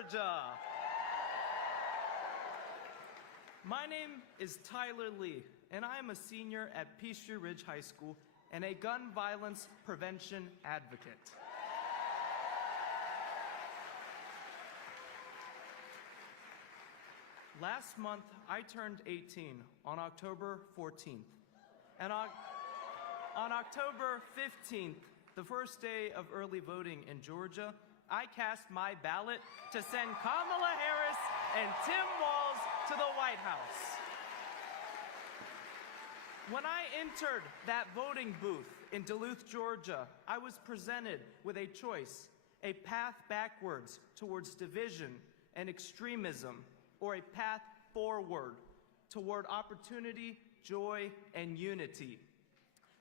Georgia. My name is Tyler Lee, and I am a senior at Peachtree Ridge High School and a gun violence prevention advocate. Last month, I turned 18 on October 14th. And on October 15th, the first day of early voting in Georgia, I cast my ballot to send Kamala Harris and Tim Walz to the White House. When I entered that voting booth in Duluth, Georgia, I was presented with a choice, a path backwards towards division and extremism, or a path forward toward opportunity, joy, and unity.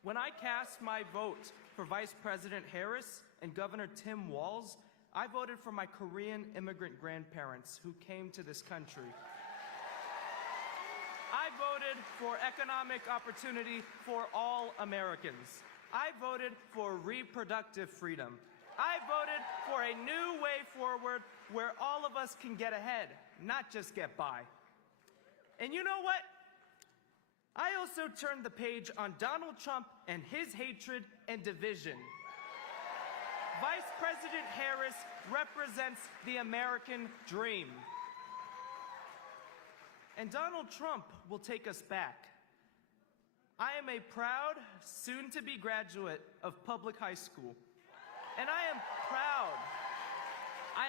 When I cast my vote for Vice President Harris and Governor Tim Walz, I voted for my Korean immigrant grandparents who came to this country. I voted for economic opportunity for all Americans. I voted for reproductive freedom. I voted for a new way forward where all of us can get ahead, not just get by. And you know what? I also turned the page on Donald Trump and his hatred and division. Vice President Harris represents the American dream. And Donald Trump will take us back. I am a proud, soon-to-be graduate of public high school. And I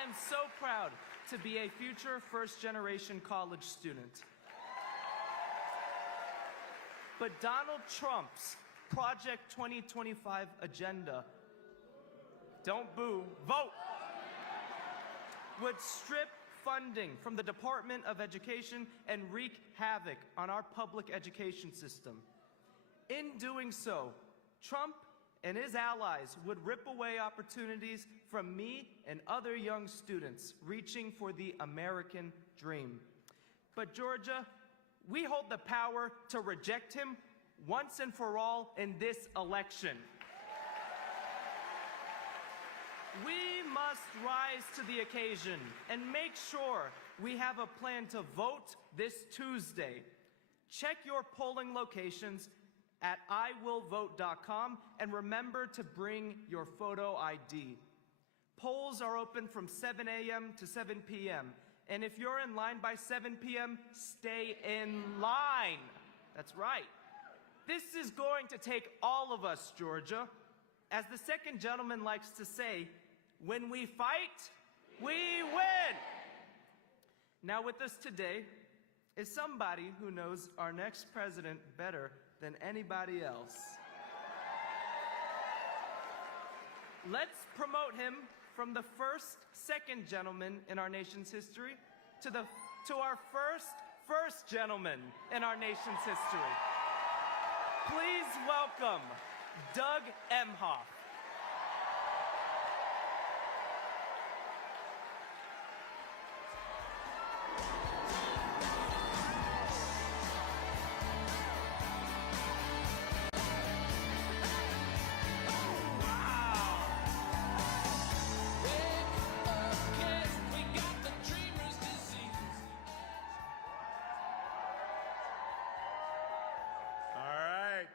am so proud to be a future first-generation college student. But Donald Trump's Project 2025 agenda, don't boo, vote, would strip funding from the Department of Education and wreak havoc on our public education system. In doing so, Trump and his allies would rip away opportunities from me and other young students reaching for the American dream. But Georgia, we hold the power to reject him once and for all in this election. We must rise to the occasion and make sure we have a plan to vote this Tuesday. Check your polling locations at iwillvote.com and remember to bring your photo ID. Polls are open from 7 a.m. to 7 p.m. And if you're in line by 7 p.m., stay in line. That's right. This is going to take all of us, Georgia. As the second gentleman likes to say, when we fight, we win. Now with us today is somebody who knows our next president better than anybody else. Let's promote him from the second gentleman in our nation's history to our first gentleman in our nation's history. Please welcome Doug Emhoff.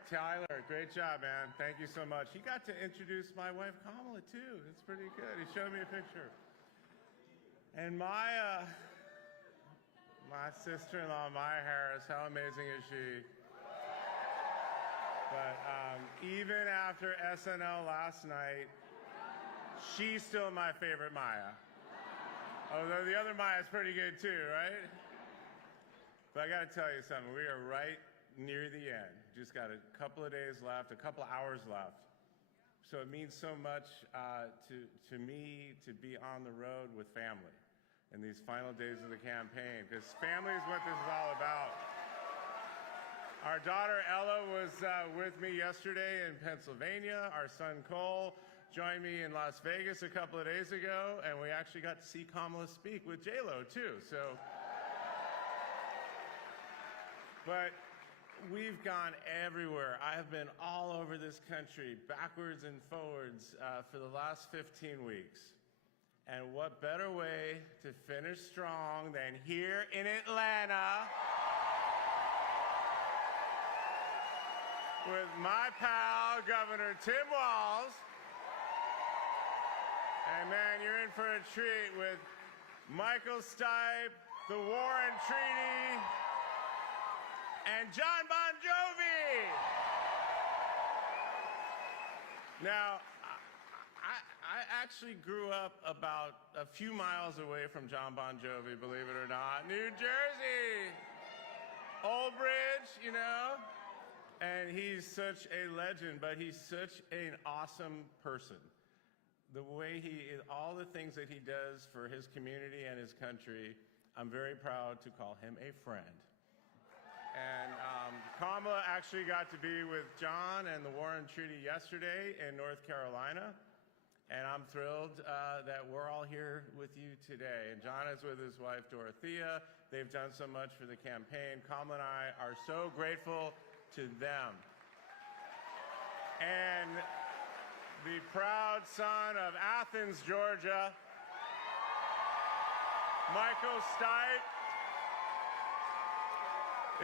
Tyler, great job, man. Thank you so much. He got to introduce my wife, Kamala, too. It's pretty good. He showed me a picture. And my sister-in-law, Maya Harris, how amazing is she? But even after SNL last night, she's still my favorite Maya. Although the other Maya's pretty good, too, right? But I got to tell you something. We are right near the end. Just got a couple of days left, a couple of hours left. So it means so much to me to be on the road with family in these final days of the campaign, because family is what this is all about. Our daughter Ella was with me yesterday in Pennsylvania. Our son Cole joined me in Las Vegas a couple of days ago, and we actually got to see Kamala speak with J-Lo too. But we've gone everywhere. I have been all over this country, backwards and forwards, for the last 15 weeks. And what better way to finish strong than here in Atlanta with my pal, Governor Tim Walz. And man, you're in for a treat with Michael Stipe, the Warren Treaty, and Jon Bon Jovi. Now, I actually grew up about a few miles away from Jon Bon Jovi, believe it or not. New Jersey, Old Bridge, you know? And he's such a legend, but he's such an awesome person. The way all the things that he does for his community and his country, I'm very proud to call him a friend. And Kamala actually got to be with John and the Warren Treaty yesterday in North Carolina. And I'm thrilled that we're all here with you today. And John is with his wife, Dorothea. They've done so much for the campaign. Kamala and I are so grateful to them. And the proud son of Athens, Georgia, Michael Stipe.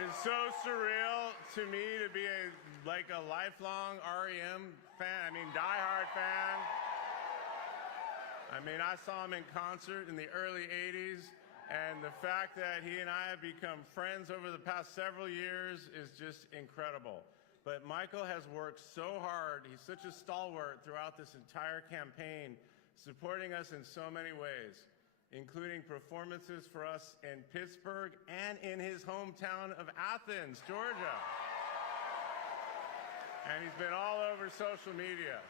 It's so surreal to me to be like a lifelong REM fan, diehard fan. I saw him in concert in the early 80s, and the fact that he and I have become friends over the past several years is just incredible. But Michael has worked so hard. He's such a stalwart throughout this entire campaign, supporting us in so many ways, including performances for us in Pittsburgh and in his hometown of Athens, Georgia. And he's been all over social media.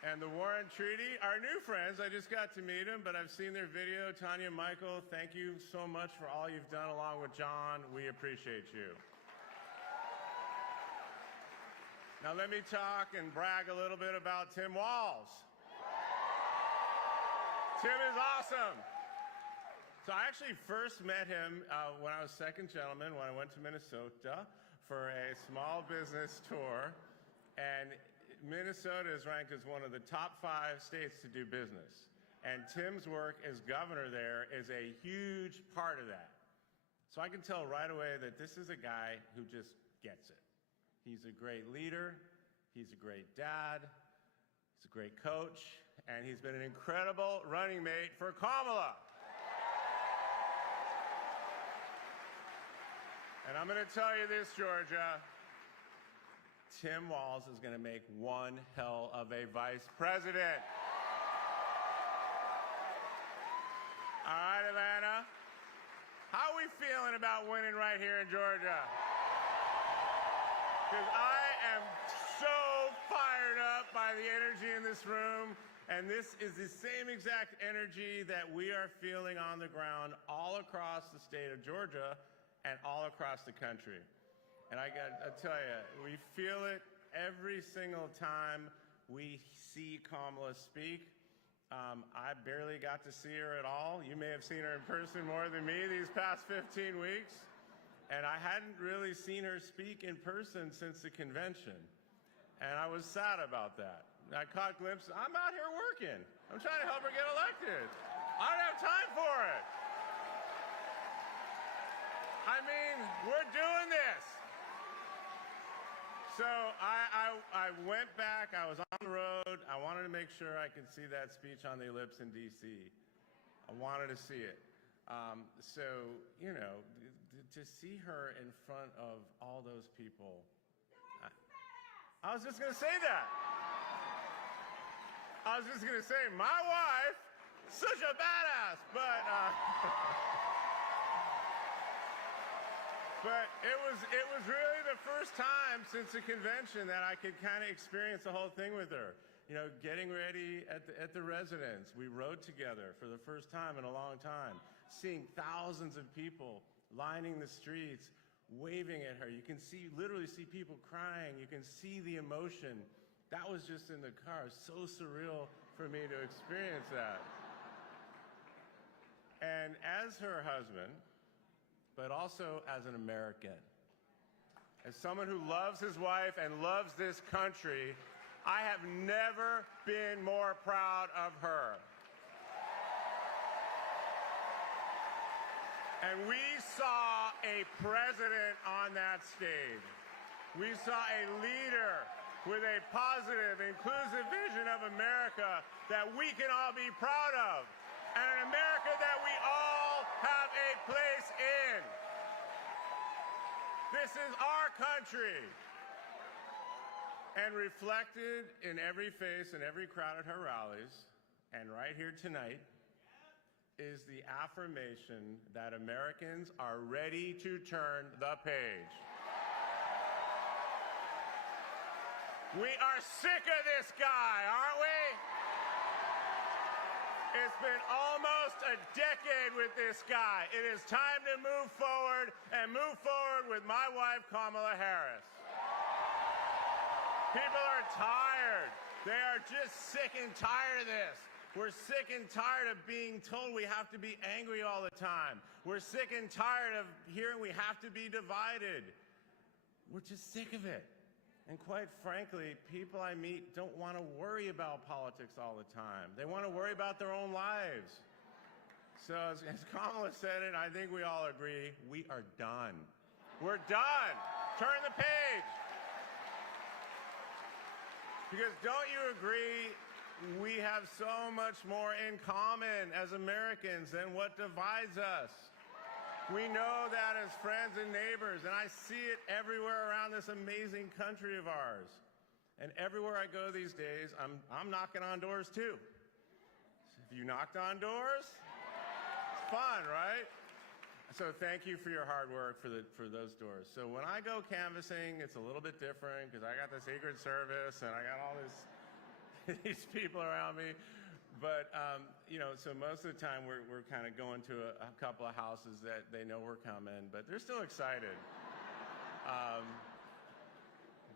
And the Warren Treaty, our new friends, I just got to meet them, but I've seen their video. Tanya, Michael, thank you so much for all you've done along with John. We appreciate you. Now let me talk and brag a little bit about Tim Walz. Tim is awesome. So I actually first met him when I was Second Gentleman, when I went to Minnesota for a small business tour. And Minnesota is ranked as one of the top 5 states to do business. And Tim's work as governor there is a huge part of that. So I can tell right away that this is a guy who just gets it. He's a great leader, he's a great dad, he's a great coach, and he's been an incredible running mate for Kamala. And I'm going to tell you this, Georgia. Tim Walz is going to make one hell of a vice president. All right, Atlanta. How are we feeling about winning right here in Georgia? Because I am so fired up by the energy in this room, and this is the same exact energy that we are feeling on the ground all across the state of Georgia and all across the country. And I tell you, we feel it every single time we see Kamala speak. I barely got to see her at all. You may have seen her in person more than me these past 15 weeks. And I hadn't really seen her speak in person since the convention. And I was sad about that. I caught glimpses. I'm out here working. I'm trying to help her get elected. I don't have time for it. We're doing this. So I went back, I was on the road, I wanted to make sure I could see that speech on the ellipse in D.C. I wanted to see it. So, you know, to see her in front of all those people, I was just going to say that. I was just going to say, my wife, such a badass, but... But it was really the first time since the convention that I could kind of experience the whole thing with her. You know, getting ready at the residence. We rode together for the first time in a long time, seeing thousands of people lining the streets, waving at her. You can literally see people crying. You can see the emotion. That was just in the car. It was so surreal for me to experience that. And as her husband, but also as an American. As someone who loves his wife and loves this country, I have never been more proud of her. And we saw a president on that stage. We saw a leader with a positive, inclusive vision of America that we can all be proud of, and an America that we all have a place in. This is our country. And reflected in every face and every crowd at her rallies, and right here tonight, is the affirmation that Americans are ready to turn the page. We are sick of this guy, aren't we? It's been almost a decade with this guy. It is time to move forward, and move forward with my wife, Kamala Harris. People are tired. They are just sick and tired of this. We're sick and tired of being told we have to be angry all the time. We're sick and tired of hearing we have to be divided. We're just sick of it. And quite frankly, people I meet don't want to worry about politics all the time. They want to worry about their own lives. So as Kamala said it, I think we all agree, we are done. We're done. Turn the page. Because don't you agree, we have so much more in common as Americans than what divides us. We know that as friends and neighbors, and I see it everywhere around this amazing country of ours. And everywhere I go these days, I'm knocking on doors too. Have you knocked on doors? It's fun, right? So thank you for your hard work for those doors. So when I go canvassing, it's a little bit different because I got the Secret Service and I got all these people around me. But, so most of the time we're kind of going to a couple of houses that they know we're coming, but they're still excited.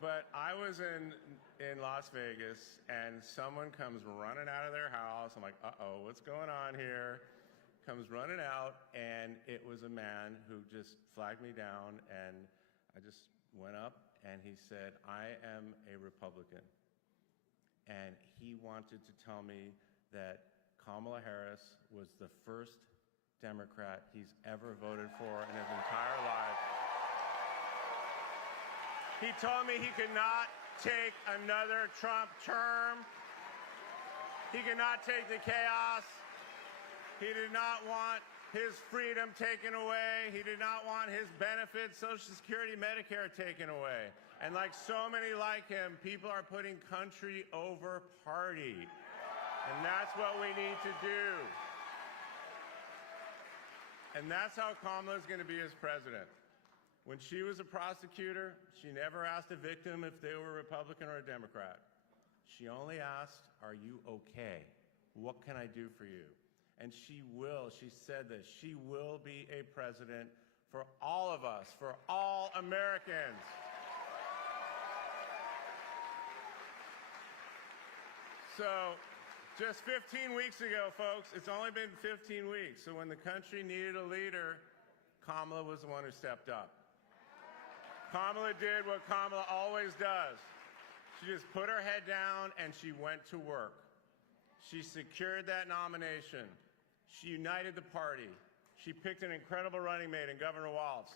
But I was in Las Vegas, and someone comes running out of their house. I'm like, uh-oh, what's going on here? Comes running out, and it was a man who just flagged me down, and I just went up, and he said, I am a Republican. And he wanted to tell me that Kamala Harris was the first Democrat he's ever voted for in his entire life. He told me he could not take another Trump term. He could not take the chaos. He did not want his freedom taken away. He did not want his benefits, Social Security, Medicare taken away. And like so many like him, people are putting country over party. And that's what we need to do. And that's how Kamala is going to be as president. When she was a prosecutor, she never asked a victim if they were a Republican or a Democrat. She only asked, are you okay? What can I do for you? And she said this, she will be a president for all of us, for all Americans. So, just 15 weeks ago, folks, it's only been 15 weeks. So when the country needed a leader, Kamala was the one who stepped up. Kamala did what Kamala always does. She just put her head down and she went to work. She secured that nomination. She united the party. She picked an incredible running mate in Governor Walz.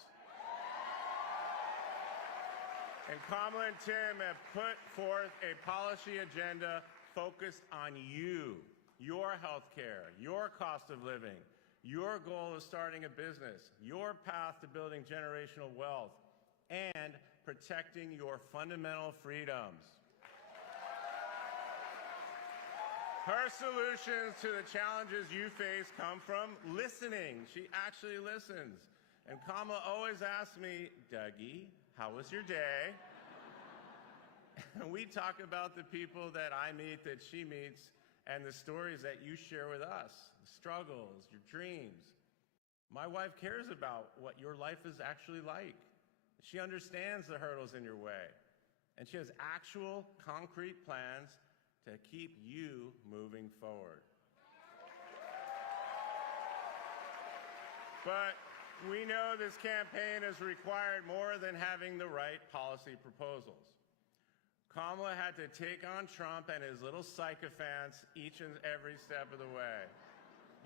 And Kamala and Tim have put forth a policy agenda focused on you, your health care, your cost of living, your goal of starting a business, your path to building generational wealth, and protecting your fundamental freedoms. Her solutions to the challenges you face come from listening. She actually listens. And Kamala always asks me, Dougie, how was your day? And we talk about the people that I meet, that she meets, and the stories that you share with us, the struggles, your dreams. My wife cares about what your life is actually like. She understands the hurdles in your way. And she has actual, concrete plans to keep you moving forward. But we know this campaign has required more than having the right policy proposals. Kamala had to take on Trump and his little sycophants each and every step of the way.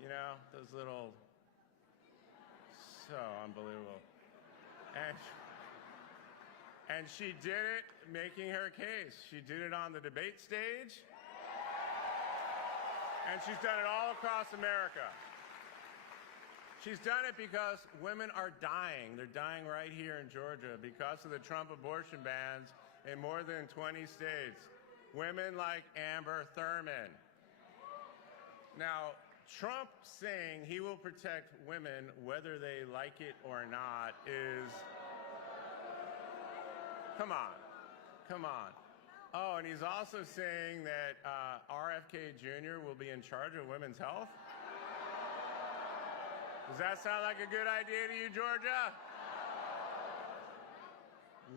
You know, those little so unbelievable. And she did it making her case. She did it on the debate stage. And she's done it all across America. She's done it because women are dying. They're dying right here in Georgia because of the Trump abortion bans in more than 20 states. Women like Amber Thurman. Now, Trump saying he will protect women whether they like it or not is... Come on. Come on. Oh, and he's also saying that RFK Jr. will be in charge of women's health? Does that sound like a good idea to you, Georgia?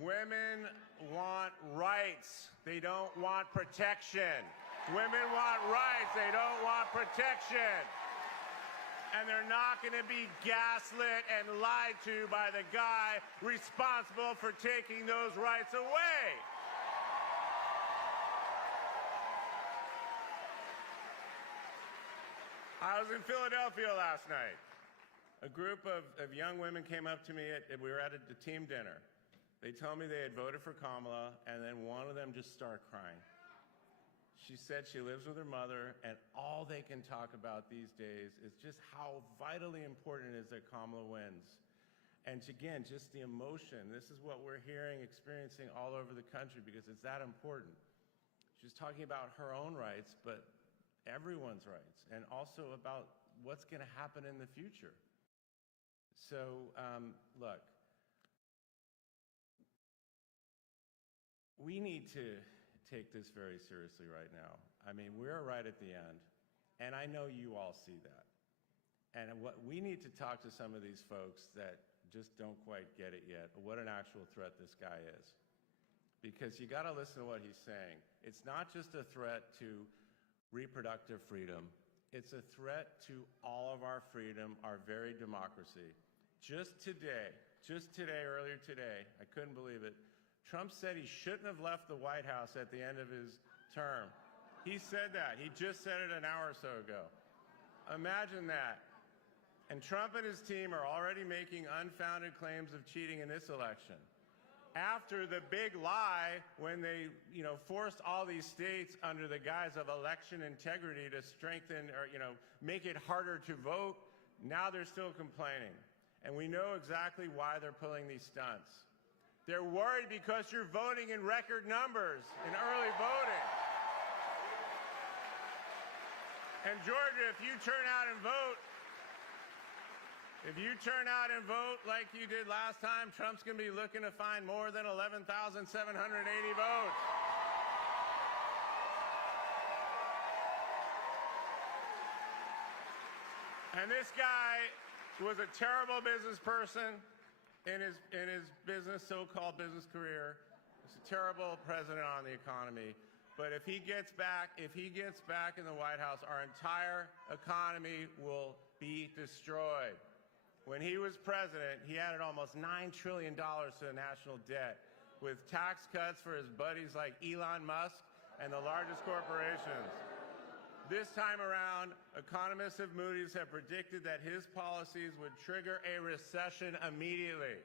Women want rights. They don't want protection. Women want rights. They don't want protection. And they're not going to be gaslit and lied to by the guy responsible for taking those rights away. I was in Philadelphia last night. A group of young women came up to me. We were at the team dinner. They told me they had voted for Kamala, and then one of them just started crying. She said she lives with her mother, and all they can talk about these days is just how vitally important it is that Kamala wins. And again, just the emotion. This is what we're hearing, experiencing all over the country because it's that important. She's talking about her own rights, but everyone's rights, and also about what's going to happen in the future. So, look, we need to take this very seriously right now. I mean, we're right at the end, and I know you all see that. And what we need to talk to some of these folks that just don't quite get it yet, what an actual threat this guy is. Because you got to listen to what he's saying. It's not just a threat to reproductive freedom. It's a threat to all of our freedom, our very democracy. Just today, earlier today, I couldn't believe it, Trump said he shouldn't have left the White House at the end of his term. He said that. He just said it an hour or so ago. Imagine that. And Trump and his team are already making unfounded claims of cheating in this election. After the big lie when they, forced all these states under the guise of election integrity to strengthen or, make it harder to vote, now they're still complaining. And we know exactly why they're pulling these stunts. They're worried because you're voting in record numbers in early voting. And Georgia, if you turn out and vote like you did last time, Trump's going to be looking to find more than 11,780 votes. And this guy was a terrible business person in his business, so-called business career. He's a terrible president on the economy. But if he gets back in the White House, our entire economy will be destroyed. When he was president, he added almost $9 trillion to the national debt with tax cuts for his buddies like Elon Musk and the largest corporations. This time around, economists of Moody's have predicted that his policies would trigger a recession immediately.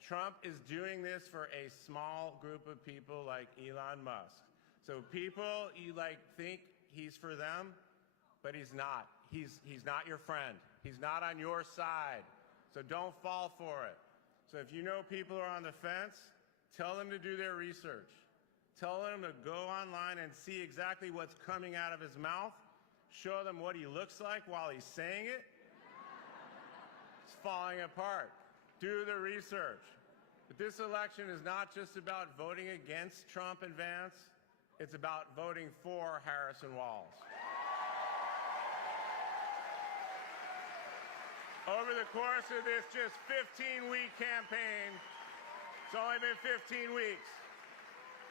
Trump is doing this for a small group of people like Elon Musk. So people, think he's for them, but he's not. He's not your friend. He's not on your side. So don't fall for it. So if you know people are on the fence, tell them to do their research. Tell them to go online and see exactly what's coming out of his mouth. Show them what he looks like while he's saying it. It's falling apart. Do the research. But this election is not just about voting against Trump and Vance. It's about voting for Harris-Walz. Over the course of this just 15-week campaign, it's only been 15 weeks,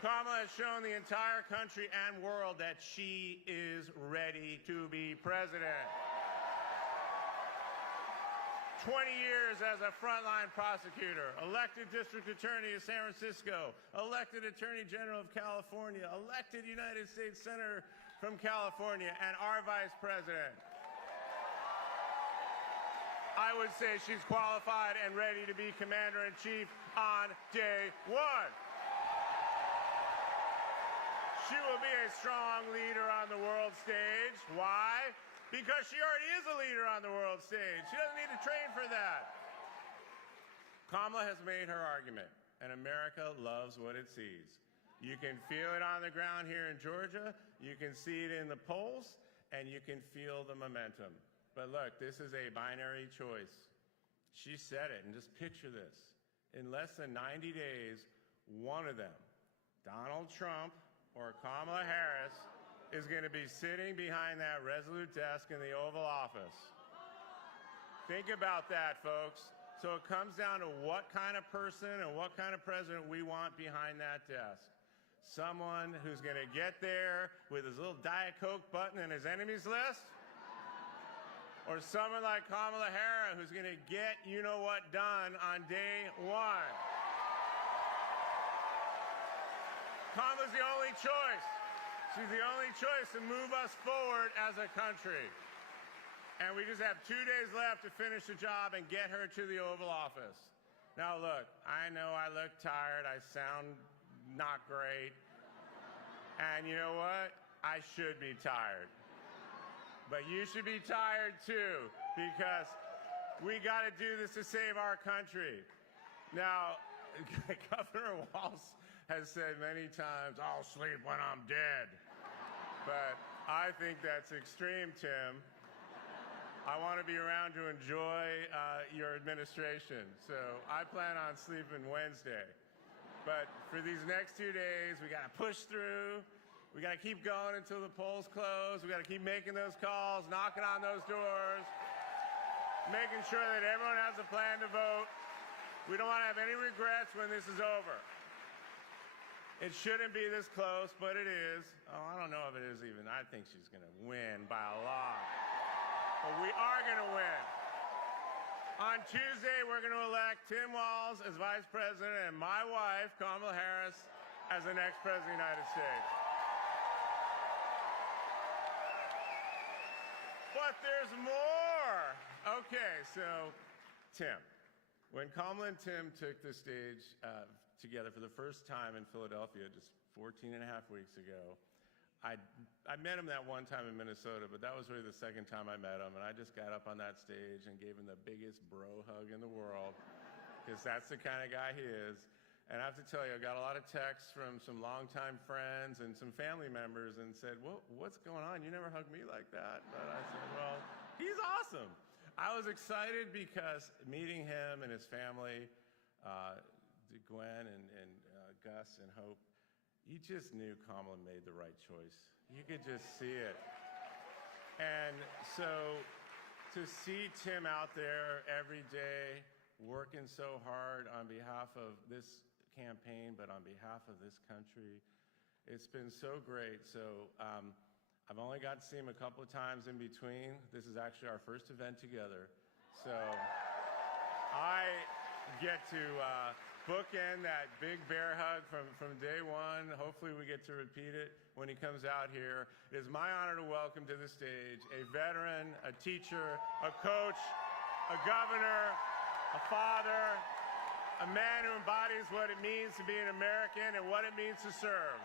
Kamala has shown the entire country and world that she is ready to be president. 20 years as a frontline prosecutor, elected district attorney of San Francisco, elected attorney general of California, elected United States Senator from California, and our vice president. I would say she's qualified and ready to be commander-in-chief on day one. She will be a strong leader on the world stage. Why? Because she already is a leader on the world stage. She doesn't need to train for that. Kamala has made her argument, and America loves what it sees. You can feel it on the ground here in Georgia, you can see it in the polls, and you can feel the momentum. But look, this is a binary choice. She said it, and just picture this. In less than 90 days, one of them, Donald Trump or Kamala Harris, is going to be sitting behind that resolute desk in the Oval Office. Think about that, folks. So it comes down to what kind of person and what kind of president we want behind that desk. Someone who's going to get there with his little Diet Coke button in his enemies list? Or someone like Kamala Harris who's going to get you-know-what done on day one? Kamala's the only choice. She's the only choice to move us forward as a country. And we just have 2 days left to finish the job and get her to the Oval Office. Now look, I know I look tired, I sound not great. And you know what? I should be tired. But you should be tired too, because we got to do this to save our country. Now, Governor Walz has said many times, I'll sleep when I'm dead. But I think that's extreme, Tim. I want to be around to enjoy your administration. So I plan on sleeping Wednesday. But for these next 2 days, we got to push through. We got to keep going until the polls close. We got to keep making those calls, knocking on those doors, making sure that everyone has a plan to vote. We don't want to have any regrets when this is over. It shouldn't be this close, but it is. Oh, I don't know if it is even. I think she's going to win by a lot. But we are going to win. On Tuesday, we're going to elect Tim Walz as Vice President and my wife, Kamala Harris, as the next President of the United States. But there's more. Okay, so Tim. When Kamala and Tim took the stage together for the first time in Philadelphia just 14 and a half weeks ago, I met him that one time in Minnesota, but that was really the second time I met him, and I just got up on that stage and gave him the biggest bro hug in the world, because that's the kind of guy he is. And I have to tell you, I got a lot of texts from some longtime friends and some family members and said, what's going on? You never hugged me like that. But I said, well, he's awesome. I was excited because meeting him and his family, Gwen and Gus and Hope, you just knew Kamala made the right choice. You could just see it. And so to see Tim out there every day working so hard on behalf of this campaign, but on behalf of this country, it's been so great. So I've only got to see him a couple of times in between. This is actually our first event together. So I get to bookend that big bear hug from day one. Hopefully we get to repeat it when he comes out here. It is my honor to welcome to the stage a veteran, a teacher, a coach, a governor, a father, a man who embodies what it means to be an American and what it means to serve,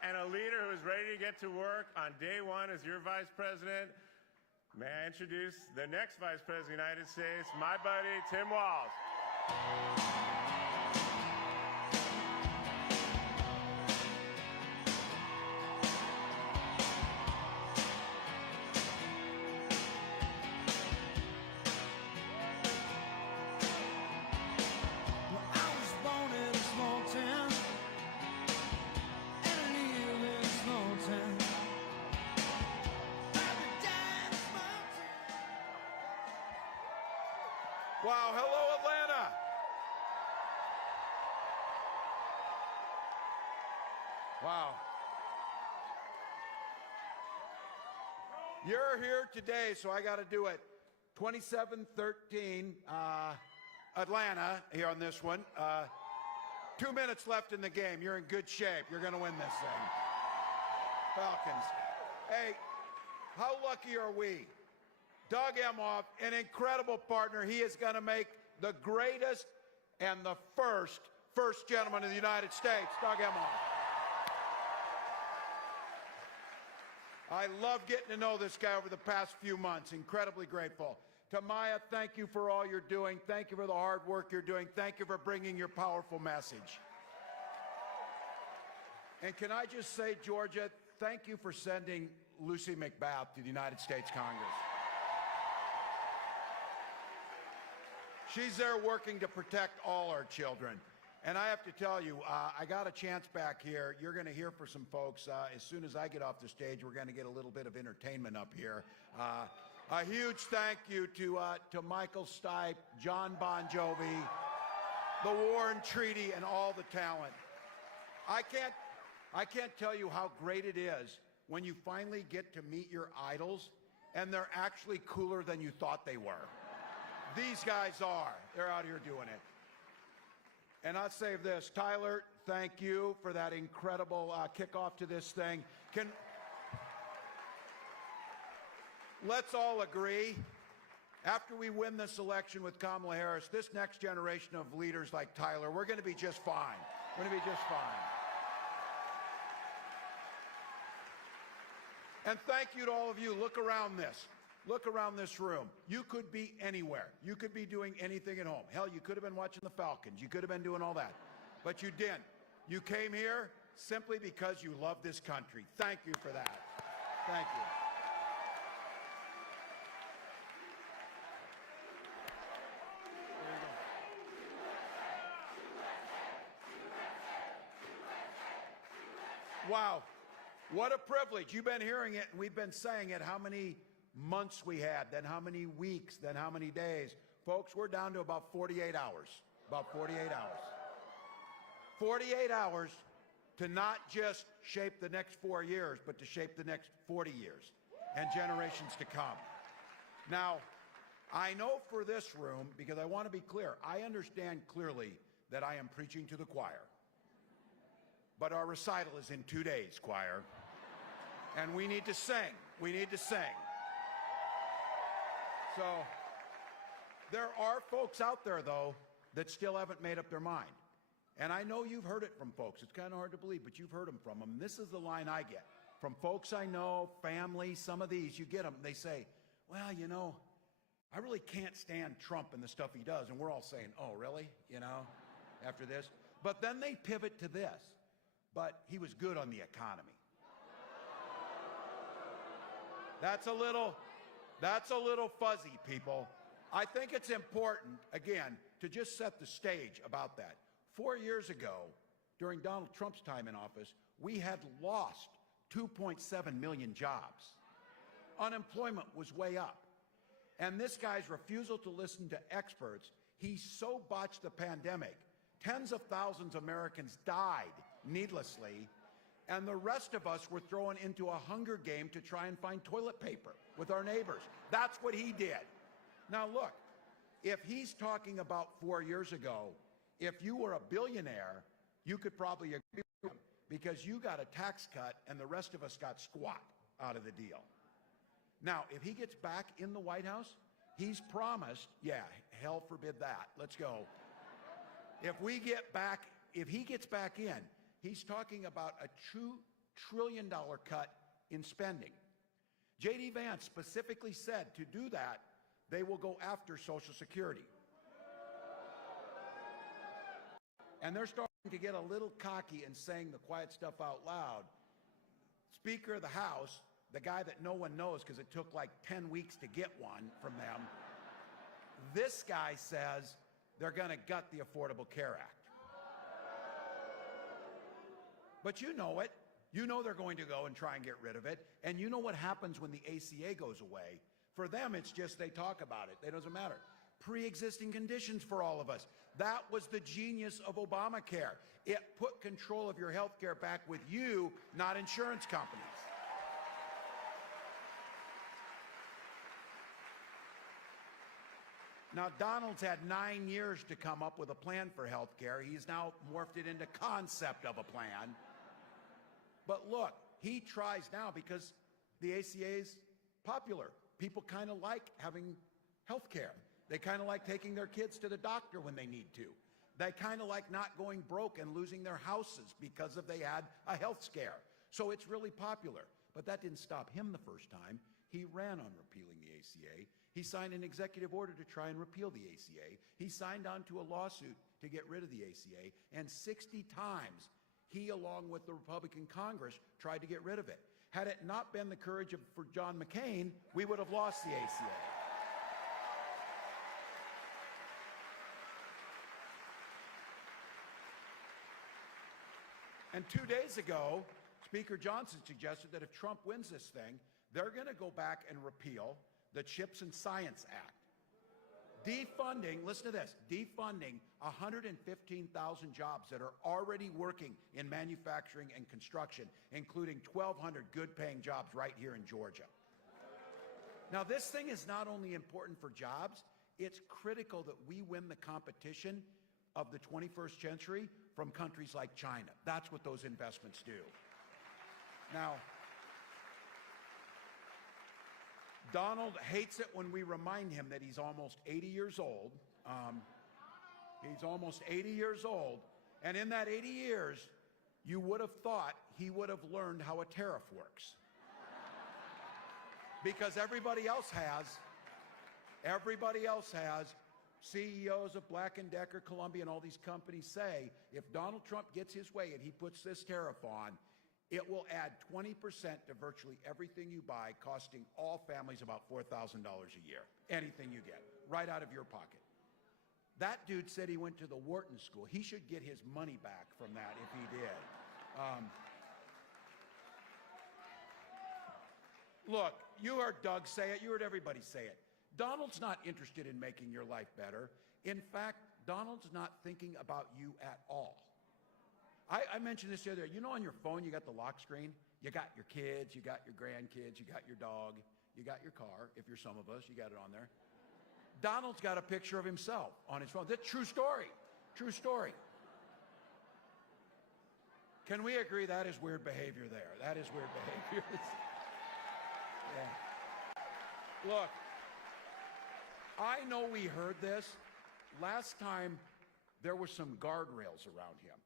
and a leader who is ready to get to work on day one as your vice president. May I introduce the next vice president of the United States, my buddy, Tim Walz. Wow, hello Atlanta. Wow. You're here today, so I got to do it. 27-13, Atlanta here on this one. 2 minutes left in the game. You're in good shape. You're going to win this thing. Falcons. Hey, how lucky are we? Doug Emhoff, an incredible partner. He is going to make the greatest and the first gentleman of the United States, Doug Emhoff. I love getting to know this guy over the past few months. Incredibly grateful. To Maya, thank you for all you're doing. Thank you for the hard work you're doing. Thank you for bringing your powerful message. And can I just say, Georgia, thank you for sending Lucy McBath to the United States Congress. She's there working to protect all our children. And I have to tell you, I got a chance back here. You're going to hear from some folks. As soon as I get off the stage, we're going to get a little bit of entertainment up here. A huge thank you to Michael Stipe, Jon Bon Jovi, the Warren Treaty, and all the talent. I can't tell you how great it is when you finally get to meet your idols, and they're actually cooler than you thought they were. These guys are. They're out here doing it. And I'll say this, Tyler, thank you for that incredible kickoff to this thing. Let's all agree, after we win this election with Kamala Harris, this next generation of leaders like Tyler, we're going to be just fine. We're going to be just fine. And thank you to all of you. Look around this. Look around this room. You could be anywhere. You could be doing anything at home. Hell, you could have been watching the Falcons. You could have been doing all that. But you didn't. You came here simply because you love this country. Thank you for that. Thank you. Wow. What a privilege. You've been hearing it, and we've been saying it, how many months we had, then how many weeks, then how many days. Folks, we're down to about 48 hours. About 48 hours. 48 hours to not just shape the next 4 years, but to shape the next 40 years and generations to come. Now, I know for this room, because I want to be clear, I understand clearly that I am preaching to the choir. But our recital is in 2 days, choir. And we need to sing. We need to sing. So there are folks out there, though, that still haven't made up their mind. And I know you've heard it from folks. It's kind of hard to believe, but you've heard them from them. This is the line I get. From folks I know, family, some of these, you get them. They say, well, you know, I really can't stand Trump and the stuff he does. And we're all saying, oh, really? You know, after this? But then they pivot to this. But he was good on the economy. That's a little fuzzy, people. I think it's important, again, to just set the stage about that. 4 years ago, during Donald Trump's time in office, we had lost 2.7 million jobs. Unemployment was way up. And this guy's refusal to listen to experts, he so botched the pandemic, tens of thousands of Americans died needlessly, and the rest of us were thrown into a hunger game to try and find toilet paper with our neighbors. That's what he did. Now look, if he's talking about 4 years ago, if you were a billionaire, you could probably agree with him because you got a tax cut and the rest of us got squat out of the deal. Now, if he gets back in the White House, he's promised, yeah, hell forbid that. Let's go. If he gets back in, he's talking about a $2 trillion cut in spending. J.D. Vance specifically said to do that, they will go after Social Security. And they're starting to get a little cocky and saying the quiet stuff out loud. Speaker of the House, the guy that no one knows because it took like 10 weeks to get one from them, this guy says they're going to gut the Affordable Care Act. But you know it. You know they're going to go and try and get rid of it. And you know what happens when the ACA goes away. For them, it's just they talk about it. It doesn't matter. Pre-existing conditions for all of us. That was the genius of Obamacare. It put control of your health care back with you, not insurance companies. Now, Donald's had 9 years to come up with a plan for health care. He's now morphed it into concept of a plan. But look, he tries now because the ACA is popular. people kind of like having health care. They kind of like taking their kids to the doctor when they need to. They kind of like not going broke and losing their houses because they had a health scare. So it's really popular. But that didn't stop him the first time. He ran on repealing the ACA. He signed an executive order to try and repeal the ACA. He signed on to a lawsuit to get rid of the ACA. And 60 times, he, along with the Republican Congress, tried to get rid of it. Had it not been the courage for John McCain, we would have lost the ACA. And 2 days ago, Speaker Johnson suggested that if Trump wins this thing, they're going to go back and repeal the CHIPS and Science Act. Defunding, listen to this, defunding 115,000 jobs that are already working in manufacturing and construction, including 1,200 good-paying jobs right here in Georgia. Now, this thing is not only important for jobs, it's critical that we win the competition of the 21st century from countries like China. That's what those investments do. Now, Donald hates it when we remind him that he's almost 80 years old. He's almost 80 years old. And in that 80 years, you would have thought he would have learned how a tariff works. Because everybody else has. CEOs of Black & Decker, Columbia, and all these companies say, if Donald Trump gets his way and he puts this tariff on, it will add 20% to virtually everything you buy, costing all families about $4,000 a year. Anything you get, right out of your pocket. That dude said he went to the Wharton School. He should get his money back from that if he did. Look, you heard Doug say it. You heard everybody say it. Donald's not interested in making your life better. In fact, Donald's not thinking about you at all. I mentioned this the other day. You know, on your phone, you got the lock screen. You got your kids, you got your grandkids, you got your dog, you got your car. If you're some of us, you got it on there. Donald's got a picture of himself on his phone. That's true story. True story. Can we agree that is weird behavior there? That is weird behavior. Yeah. Look, I know we heard this. Last time, there were some guardrails around him.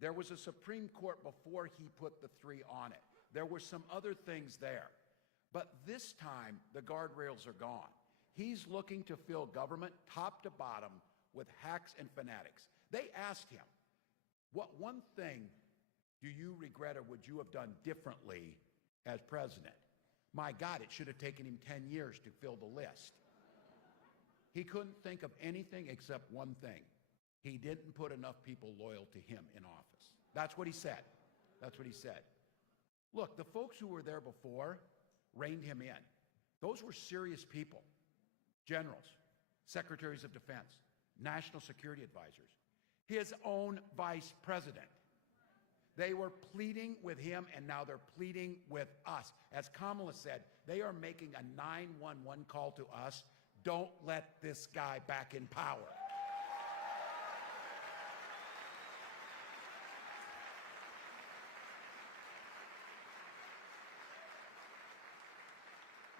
There was a Supreme Court before he put the 3 on it. There were some other things there. But this time, the guardrails are gone. He's looking to fill government top to bottom with hacks and fanatics. They asked him, what one thing do you regret or would you have done differently as president? My God, it should have taken him 10 years to fill the list. He couldn't think of anything except one thing. He didn't put enough people loyal to him in office. That's what he said. That's what he said. Look, the folks who were there before reined him in. Those were serious people. Generals, secretaries of defense, national security advisors, his own vice president. They were pleading with him, and now they're pleading with us. As Kamala said, they are making a 911 call to us. Don't let this guy back in power.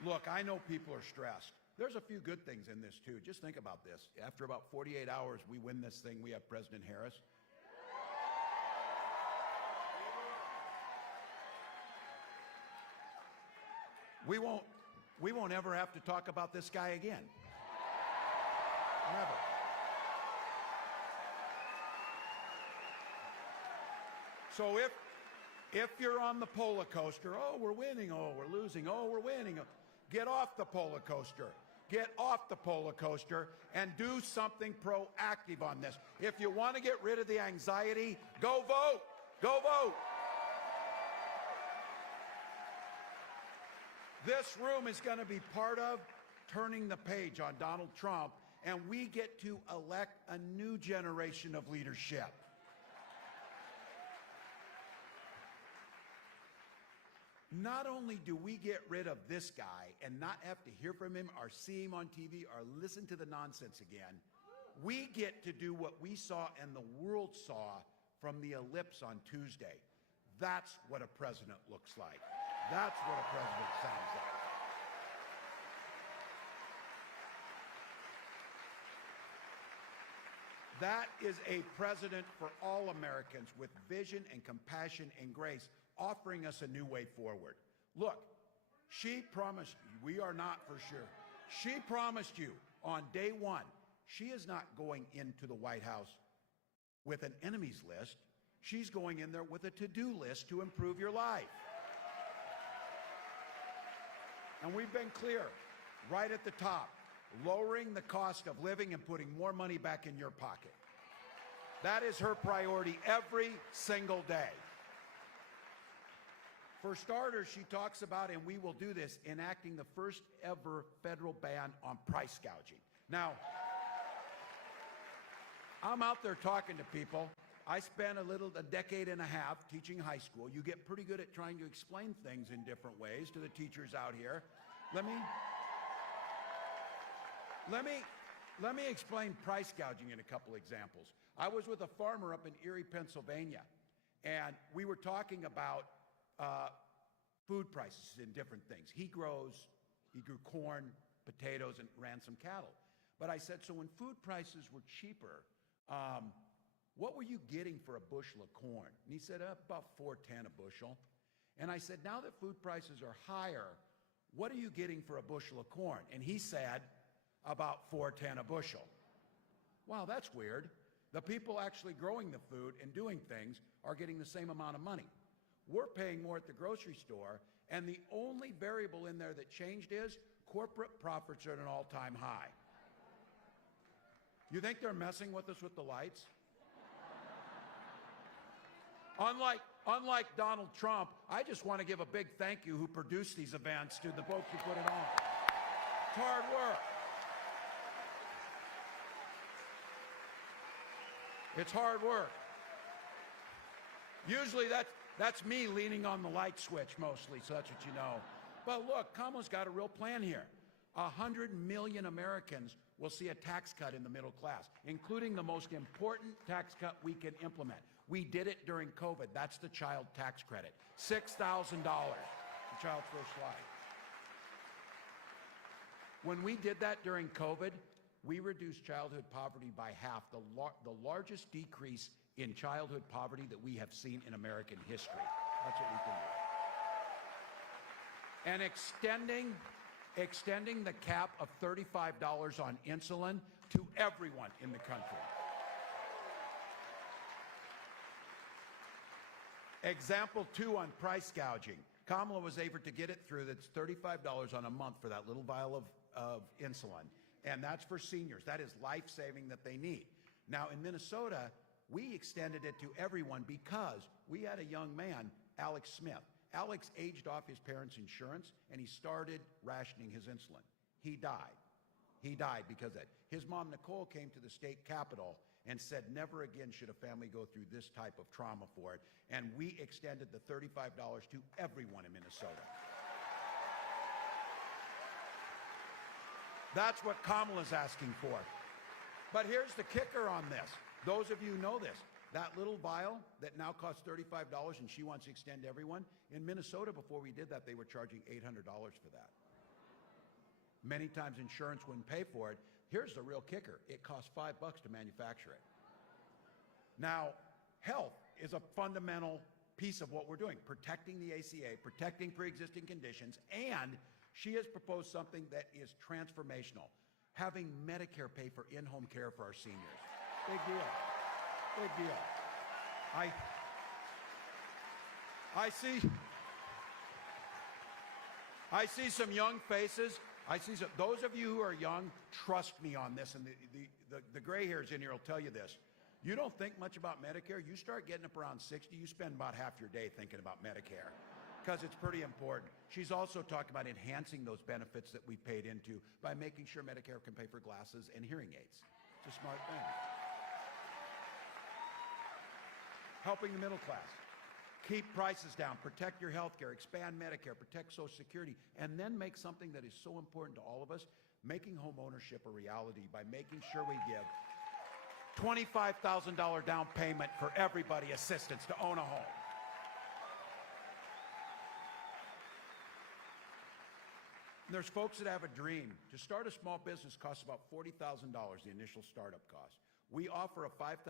Look, I know people are stressed. There's a few good things in this, too. Just think about this. After about 48 hours, we win this thing. We have President Harris. We won't ever have to talk about this guy again. Never. So if you're on the polar coaster, oh, we're winning, oh, we're losing, oh, we're winning, get off the polar coaster. Get off the polar coaster and do something proactive on this. If you want to get rid of the anxiety, go vote. Go vote. This room is going to be part of turning the page on Donald Trump, and we get to elect a new generation of leadership. Not only do we get rid of this guy and not have to hear from him or see him on TV or listen to the nonsense again, we get to do what we saw and the world saw from the ellipse on Tuesday. That's what a president looks like. That's what a president sounds like. That is a president for all Americans with vision and compassion and grace, offering us a new way forward. Look, she promised you, we are not for sure. She promised you on day one, she is not going into the White House with an enemies list. She's going in there with a to-do list to improve your life. And we've been clear, right at the top, lowering the cost of living and putting more money back in your pocket. That is her priority every single day. For starters, she talks about, and we will do this, enacting the first ever federal ban on price gouging. Now, I'm out there talking to people. I spent a decade and a half teaching high school. You get pretty good at trying to explain things in different ways to the teachers out here. Let me explain price gouging in a couple examples. I was with a farmer up in Erie, Pennsylvania, and we were talking about food prices and different things. He grew corn, potatoes, and ran some cattle. But I said, so when food prices were cheaper, what were you getting for a bushel of corn? And he said, about $4.10 a bushel. And I said, now that food prices are higher, what are you getting for a bushel of corn? And he said, about $4.10 a bushel. Wow, that's weird. The people actually growing the food and doing things are getting the same amount of money. We're paying more at the grocery store, and the only variable in there that changed is corporate profits are at an all-time high. You think they're messing with us with the lights? Unlike Donald Trump, I just want to give a big thank you who produced these events to the folks who put it on. It's hard work. It's hard work. Usually that's me leaning on the light switch mostly, so that's what you know. But look, Kamala's got a real plan here. 100 million Americans will see a tax cut in the middle class, including the most important tax cut we can implement. We did it during COVID. That's the child tax credit. $6,000, the child's first slide. When we did that during COVID, we reduced childhood poverty by half, the largest decrease in childhood poverty that we have seen in American history. That's what we can do. And extending the cap of $35 on insulin to everyone in the country. Example 2 on price gouging. Kamala was able to get it through. That's $35 on a month for that little vial of insulin. And that's for seniors. That is life-saving that they need. Now, in Minnesota, we extended it to everyone because we had a young man, Alex Smith. Alex aged off his parents' insurance, and he started rationing his insulin. He died. He died because of that. His mom, Nicole, came to the state capitol and said, never again should a family go through this type of trauma for it. And we extended the $35 to everyone in Minnesota. That's what Kamala's asking for. But here's the kicker on this. Those of you who know this. That little vial that now costs $35 and she wants to extend to everyone, in Minnesota before we did that, they were charging $800 for that. Many times insurance wouldn't pay for it. Here's the real kicker. It costs $5 to manufacture it. Now, health is a fundamental piece of what we're doing, protecting the ACA, protecting pre-existing conditions, and she has proposed something that is transformational, having Medicare pay for in-home care for our seniors. Big deal. Big deal. I see some young faces. Those of you who are young, trust me on this, and the gray hairs in here will tell you this. You don't think much about Medicare. You start getting up around 60, you spend about half your day thinking about Medicare because it's pretty important. She's also talked about enhancing those benefits that we paid into by making sure Medicare can pay for glasses and hearing aids. It's a smart thing. Helping the middle class. Keep prices down, protect your health care, expand Medicare, protect Social Security, and then make something that is so important to all of us, making home ownership a reality by making sure we give $25,000 down payment for everybody, assistance to own a home. And there's folks that have a dream. To start a small business costs about $40,000, the initial startup cost. We offer a $5,000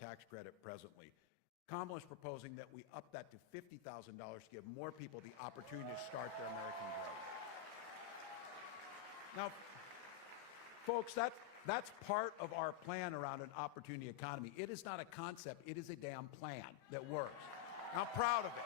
tax credit presently. Kamala is proposing that we up that to $50,000 to give more people the opportunity to start their American dream. Now, folks, that's part of our plan around an opportunity economy. It is not a concept. It is a damn plan that works. I'm proud of it.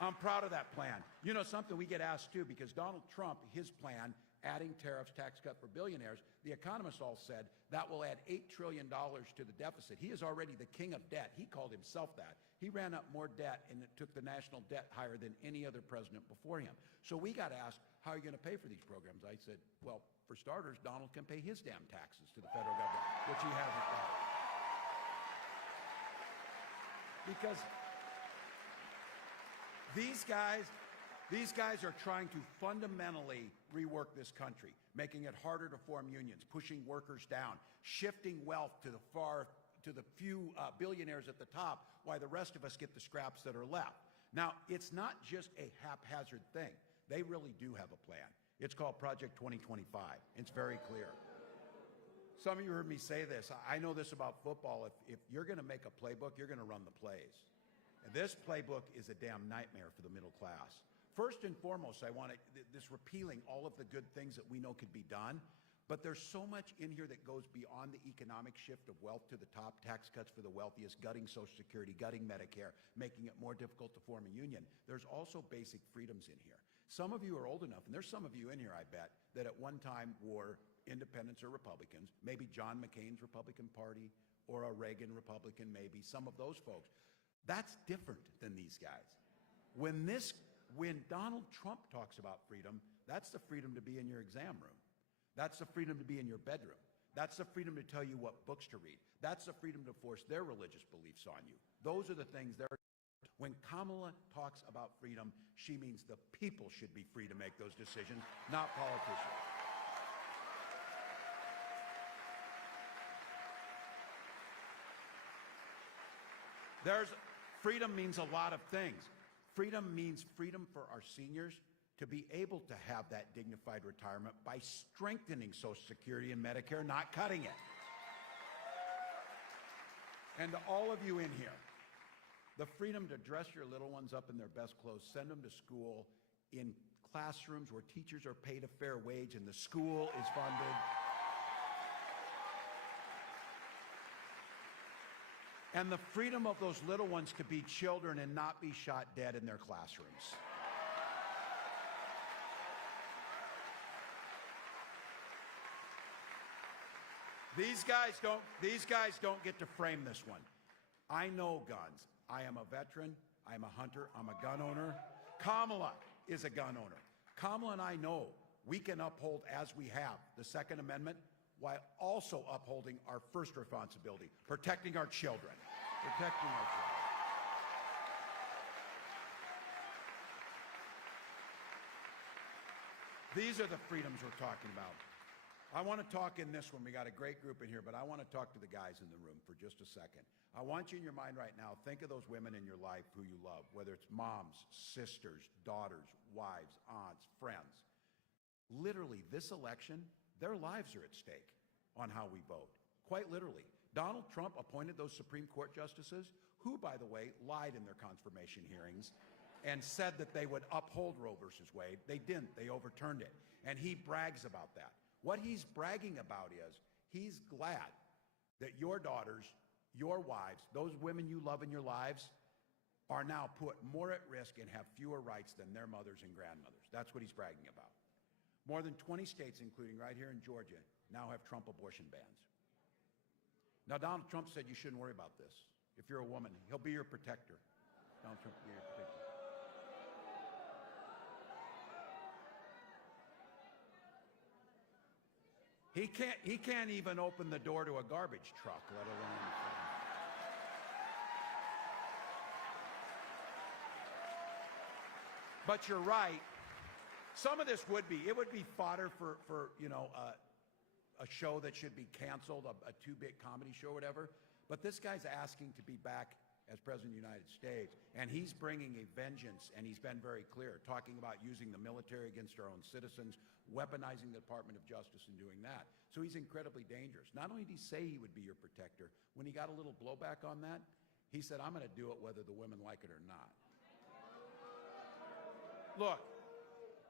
I'm proud of that plan. You know something, we get asked too, because Donald Trump, his plan, adding tariffs, tax cut for billionaires, the economists all said that will add $8 trillion to the deficit. He is already the king of debt. He called himself that. He ran up more debt, and it took the national debt higher than any other president before him. So we got asked, how are you going to pay for these programs? I said, well, for starters, Donald can pay his damn taxes to the federal government, which he hasn't done. Because these guys are trying to fundamentally rework this country, making it harder to form unions, pushing workers down, shifting wealth to the few billionaires at the top, while the rest of us get the scraps that are left. Now, it's not just a haphazard thing. They really do have a plan. It's called Project 2025. It's very clear. Some of you heard me say this. I know this about football. If you're going to make a playbook, you're going to run the plays. And this playbook is a damn nightmare for the middle class. First and foremost, I want this repealing all of the good things that we know could be done, but there's so much in here that goes beyond the economic shift of wealth to the top, tax cuts for the wealthiest, gutting Social Security, gutting Medicare, making it more difficult to form a union. There's also basic freedoms in here. Some of you are old enough, and there's some of you in here, I bet, that at one time were independents or Republicans, maybe John McCain's Republican Party or a Reagan Republican, maybe, some of those folks. That's different than these guys. When Donald Trump talks about freedom, that's the freedom to be in your exam room. That's the freedom to be in your bedroom. That's the freedom to tell you what books to read. That's the freedom to force their religious beliefs on you. Those are the things they're... When Kamala talks about freedom, she means the people should be free to make those decisions, not politicians. Freedom means a lot of things. Freedom means freedom for our seniors to be able to have that dignified retirement by strengthening Social Security and Medicare, not cutting it. And to all of you in here, the freedom to dress your little ones up in their best clothes, send them to school in classrooms where teachers are paid a fair wage and the school is funded. And the freedom of those little ones to be children and not be shot dead in their classrooms. These guys don't get to frame this one. I know guns. I am a veteran. I'm a hunter. I'm a gun owner. Kamala is a gun owner. Kamala and I know we can uphold, as we have, the Second Amendment while also upholding our first responsibility, protecting our children. Protecting our children. These are the freedoms we're talking about. I want to talk in this one. We got a great group in here, but I want to talk to the guys in the room for just a second. I want you in your mind right now, think of those women in your life who you love, whether it's moms, sisters, daughters, wives, aunts, friends. Literally, this election, their lives are at stake on how we vote. Quite literally. Donald Trump appointed those Supreme Court justices who, by the way, lied in their confirmation hearings and said that they would uphold Roe versus Wade. They didn't. They overturned it. And he brags about that. What he's bragging about is he's glad that your daughters, your wives, those women you love in your lives are now put more at risk and have fewer rights than their mothers and grandmothers. That's what he's bragging about. More than 20 states, including right here in Georgia, now have Trump abortion bans. Now, Donald Trump said you shouldn't worry about this. If you're a woman, he'll be your protector. Donald Trump will be your protector. He can't even open the door to a garbage truck, let alone... But you're right. Some of this would be fodder for a show that should be canceled, a two-bit comedy show or whatever. But this guy's asking to be back as President of the United States, and he's bringing a vengeance, and he's been very clear, talking about using the military against our own citizens, weaponizing the Department of Justice and doing that. So he's incredibly dangerous. Not only did he say he would be your protector, when he got a little blowback on that, he said, I'm going to do it whether the women like it or not.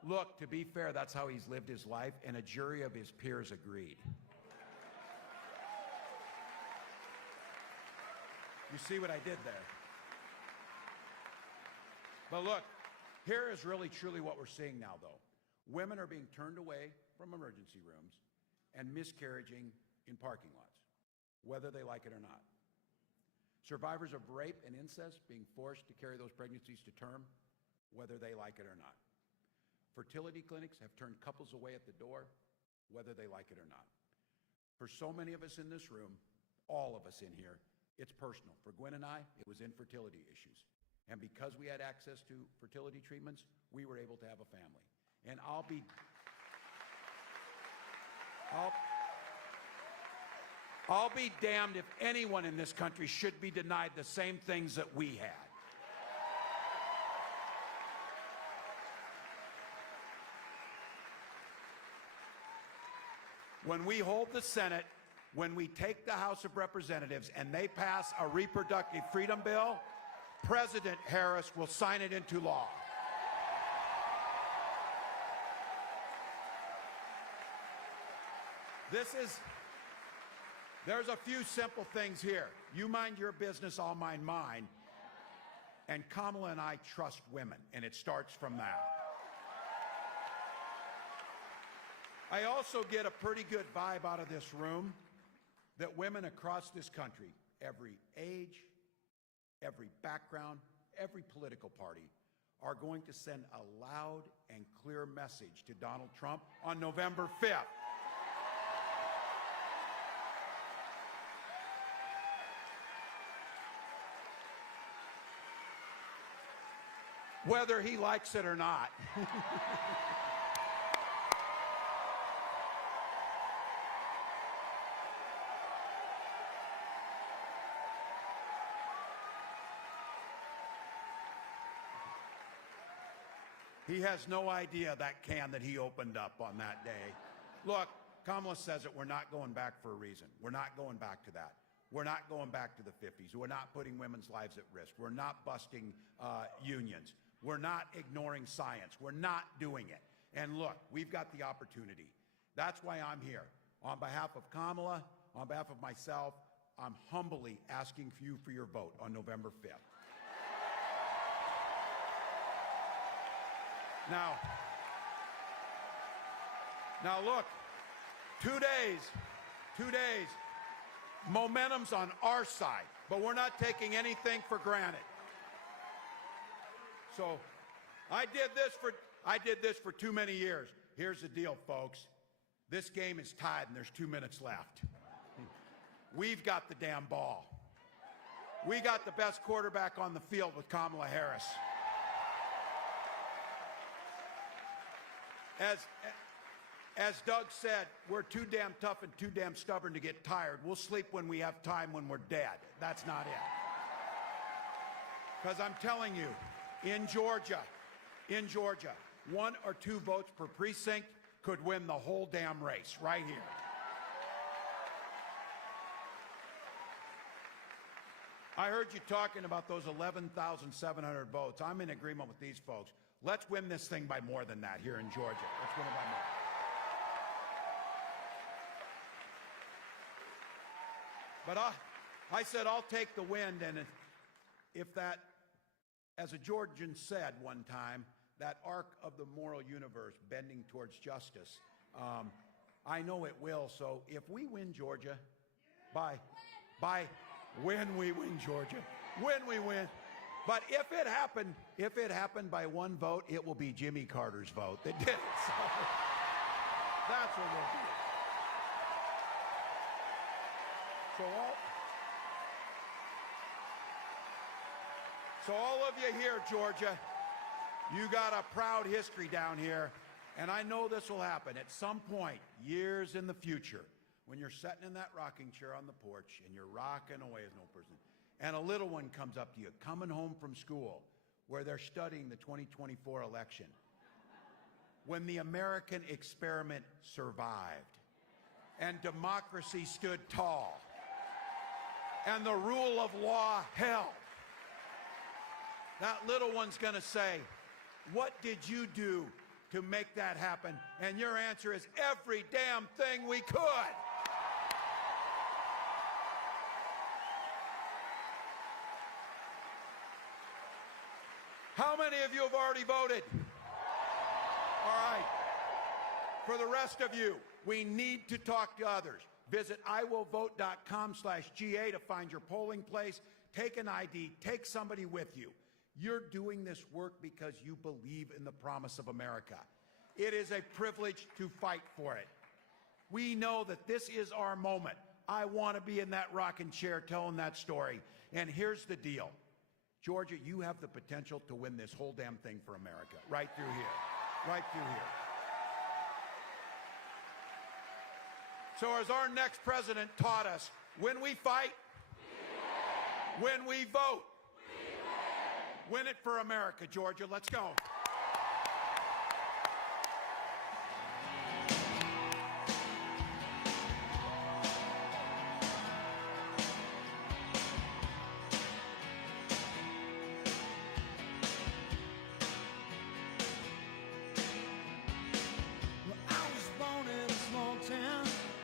Look, to be fair, that's how he's lived his life, and a jury of his peers agreed. You see what I did there? But look, here is really truly what we're seeing now, though. Women are being turned away from emergency rooms and miscarriaging in parking lots, whether they like it or not. Survivors of rape and incest being forced to carry those pregnancies to term, whether they like it or not. Fertility clinics have turned couples away at the door, whether they like it or not. For so many of us in this room, all of us in here, it's personal. For Gwen and I, it was infertility issues. And because we had access to fertility treatments, we were able to have a family. And I'll be damned if anyone in this country should be denied the same things that we had. When we hold the Senate, when we take the House of Representatives and they pass a reproductive freedom bill, President Harris will sign it into law. There's a few simple things here. You mind your business, I'll mind mine. And Kamala and I trust women, and it starts from that. I also get a pretty good vibe out of this room that women across this country, every age, every background, every political party, are going to send a loud and clear message to Donald Trump on November 5th. Whether he likes it or not. He has no idea that can that he opened up on that day. Look, Kamala says that we're not going back for a reason. We're not going back to that. We're not going back to the 50s. We're not putting women's lives at risk. We're not busting unions. We're not ignoring science. We're not doing it. And look, we've got the opportunity. That's why I'm here. On behalf of Kamala, on behalf of myself, I'm humbly asking you for your vote on November 5th. Now look, 2 days, momentum's on our side, but we're not taking anything for granted. So I did this for too many years. Here's the deal, folks. This game is tied and there's 2 minutes left. We've got the damn ball. We got the best quarterback on the field with Kamala Harris. As Doug said, we're too damn tough and too damn stubborn to get tired. We'll sleep when we have time when we're dead. That's not it. Because I'm telling you, in Georgia, 1 or 2 votes per precinct could win the whole damn race right here. I heard you talking about those 11,700 votes. I'm in agreement with these folks. Let's win this thing by more than that here in Georgia. Let's win it by more. But I said I'll take the wind, and if that, as a Georgian said one time, that arc of the moral universe bending towards justice, I know it will. So if we win Georgia, when we win Georgia, when we win. But if it happened by 1 vote, it will be Jimmy Carter's vote that did it. So that's what we'll do. So all of you here, Georgia, you got a proud history down here, and I know this will happen at some point, years in the future, when you're sitting in that rocking chair on the porch and you're rocking away as an old person, and a little one comes up to you, coming home from school, where they're studying the 2024 election. when the American experiment survived and democracy stood tall and the rule of law held, that little one's going to say, what did you do to make that happen? And your answer is every damn thing we could. How many of you have already voted? All right. For the rest of you, we need to talk to others. Visit iwillvote.com/GA to find your polling place. Take an ID. Take somebody with you. You're doing this work because you believe in the promise of America. It is a privilege to fight for it. We know that this is our moment. I want to be in that rocking chair telling that story. And here's the deal. Georgia, you have the potential to win this whole damn thing for America. Right through here. Right through here. So as our next president taught us, when we fight, when we vote, win it for America, Georgia. Let's go.